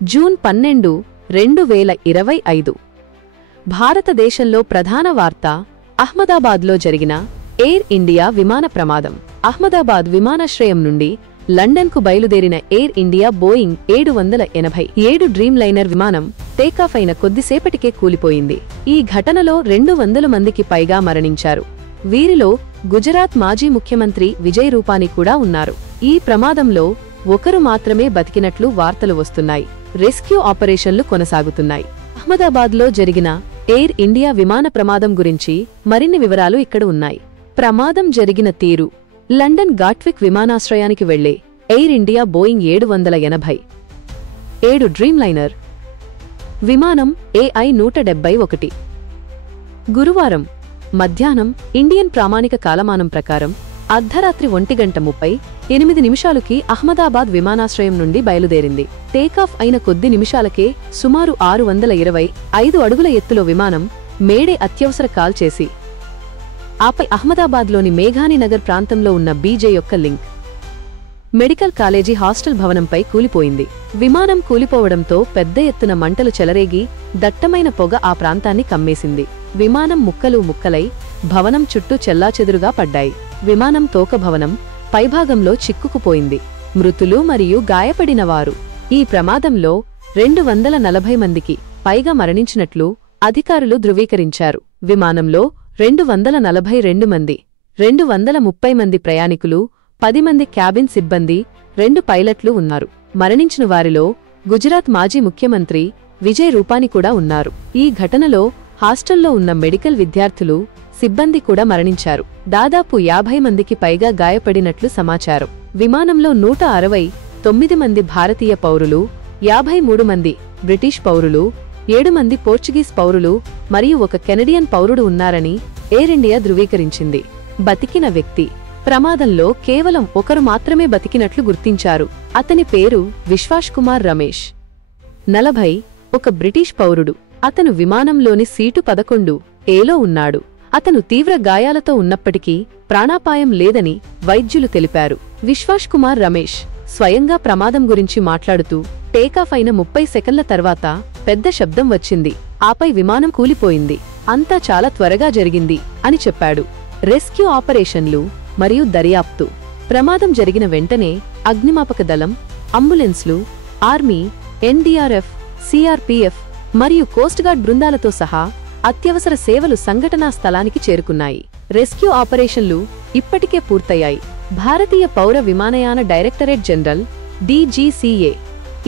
June 12, 2025. భారతదేశంలో ప్రధాన వార్త: అహ్మదాబాద్లో జరిగిన ఎయిర్ ఇండియా విమాన ప్రమాదం. అహ్మదాబాద్ విమానాశ్రయం నుండి లండన్కు బయలుదేరిన air India Boeing 787 dream liner విమానం టేకాఫ్ అయిన కొద్దిసేపటికే కూలిపోయింది. ఈ ఘటనలో 200 మందికి పైగా మరణించారు. వీరిలో గుజరాత్ మాజీ ముఖ్యమంత్రి విజయ్ రూపానీ కూడా ఉన్నారు. ఈ ప్రమాదంలో ఒకరు మాత్రమే బతికినట్లు వార్తలు వస్తున్నాయి. రెస్క్యూ ఆపరేషన్లు కొనసాగుతున్నాయి. అహ్మదాబాద్లో జరిగిన ఎయిర్ ఇండియా విమాన ప్రమాదం గురించి మరిన్ని వివరాలు ఇక్కడ ఉన్నాయి. ప్రమాదం జరిగిన తీరు: లండన్ గాట్విక్ విమానాశ్రయానికి వెళ్లే air India Boeing 787 dream liner విమానం AI-171 గురువారం మధ్యాహ్నం ఇండియన్ ప్రామాణిక కాలమానం ప్రకారం అర్ధరాత్రి 1:38 అహ్మదాబాద్ విమానాశ్రయం నుండి బయలుదేరింది. టేకాఫ్ అయిన కొద్ది నిమిషాలకే సుమారు 625 అడుగుల ఎత్తులో విమానం మేడే అత్యవసర కాల్ చేసి ఆపై అహ్మదాబాద్లోని మేఘానీనగర్ ప్రాంతంలో ఉన్న బీజే యొక్క లింక్ మెడికల్ కాలేజీ హాస్టల్ భవనంపై కూలిపోయింది. విమానం కూలిపోవడంతో పెద్ద ఎత్తున మంటలు చెలరేగి దట్టమైన పొగ ఆ ప్రాంతాన్ని కమ్మేసింది. విమానం ముక్కలై భవనం చుట్టూ చెల్లాచెదురుగా పడ్డాయి. విమానం తోక భవనం పైభాగంలో చిక్కుకుపోయింది. మృతులు మరియు గాయపడినవారు: ఈ ప్రమాదంలో 240 మందికి పైగా మరణించినట్లు అధికారులు ధృవీకరించారు. విమానంలో 242 మంది, 230 మంది ప్రయాణికులు, 10 మంది క్యాబిన్ సిబ్బంది, 2 పైలట్లు ఉన్నారు. మరణించిన వారిలో గుజరాత్ మాజీ ముఖ్యమంత్రి విజయ్ రూపానీ కూడా ఉన్నారు. ఈ ఘటనలో హాస్టల్లో ఉన్న మెడికల్ విద్యార్థులు, సిబ్బంది కూడా మరణించారు. దాదాపు 50 మందికి పైగా గాయపడినట్లు సమాచారం. విమానంలో 169 మంది భారతీయ పౌరులు, 53 మంది బ్రిటిష్ పౌరులు, 7 మంది పోర్చుగీస్ పౌరులు మరియు ఒక కెనడియన్ పౌరుడు ఉన్నారని ఎయిర్ ఇండియా ధృవీకరించింది. బతికిన వ్యక్తి: ప్రమాదంలో కేవలం ఒకరు మాత్రమే బతికినట్లు గుర్తించారు. అతని పేరు విశ్వాష్ కుమార్ రమేష్, 40, ఒక బ్రిటిష్ పౌరుడు. అతను విమానంలోని సీటు 11Aలో ఉన్నాడు. అతను తీవ్ర గాయాలతో ఉన్నప్పటికీ ప్రాణాపాయం లేదని వైద్యులు తెలిపారు. విశ్వాష్ కుమార్ రమేష్ స్వయంగా ప్రమాదం గురించి మాట్లాడుతూ, టేకాఫ్ అయిన 30 సెకన్ల తర్వాత పెద్ద శబ్దం వచ్చింది, ఆపై విమానం కూలిపోయింది. అంతా చాలా త్వరగా జరిగింది అని చెప్పాడు. రెస్క్యూ ఆపరేషన్లు మరియు దర్యాప్తు: ప్రమాదం జరిగిన వెంటనే అగ్నిమాపక దళం, అంబులెన్స్లు, ఆర్మీ, NDRF, CRPF మరియు కోస్ట్గార్డ్ బృందాలతో సహా అత్యవసర సేవలు సంఘటనా స్థలానికి చేరుకున్నాయి. రెస్క్యూ ఆపరేషన్లు ఇప్పటికే పూర్తయ్యాయి. భారతీయ పౌర విమానయాన డైరెక్టరేట్ జనరల్ DGCA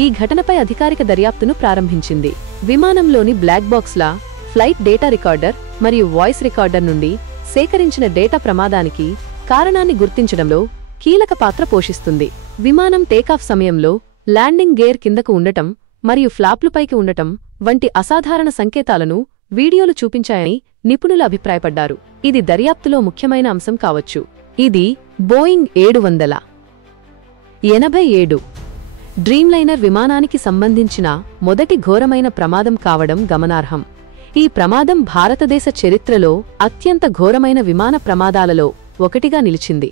ఈ ఘటనపై అధికారిక దర్యాప్తును ప్రారంభించింది. విమానంలోని బ్లాక్ బాక్స్లా ఫ్లైట్ డేటా రికార్డర్ మరియు వాయిస్ రికార్డర్ నుండి సేకరించిన డేటా ప్రమాదానికి కారణాన్ని గుర్తించడంలో కీలక పాత్ర పోషిస్తుంది. విమానం టేకాఫ్ సమయంలో ల్యాండింగ్ గేర్ కిందకు ఉండటం మరియు ఫ్లాప్లుపైకి ఉండటం వంటి అసాధారణ సంకేతాలను వీడియోలు చూపించాయని నిపుణులు అభిప్రాయపడ్డారు. ఇది దర్యాప్తులో ముఖ్యమైన అంశం కావచ్చు. ఇది బోయింగ్ 787 డ్రీమ్లైనర్ విమానానికి సంబంధించిన మొదటి ఘోరమైన ప్రమాదం కావడం గమనార్హం. ఈ ప్రమాదం భారతదేశ చరిత్రలో అత్యంత ఘోరమైన విమాన ప్రమాదాలలో ఒకటిగా నిలిచింది.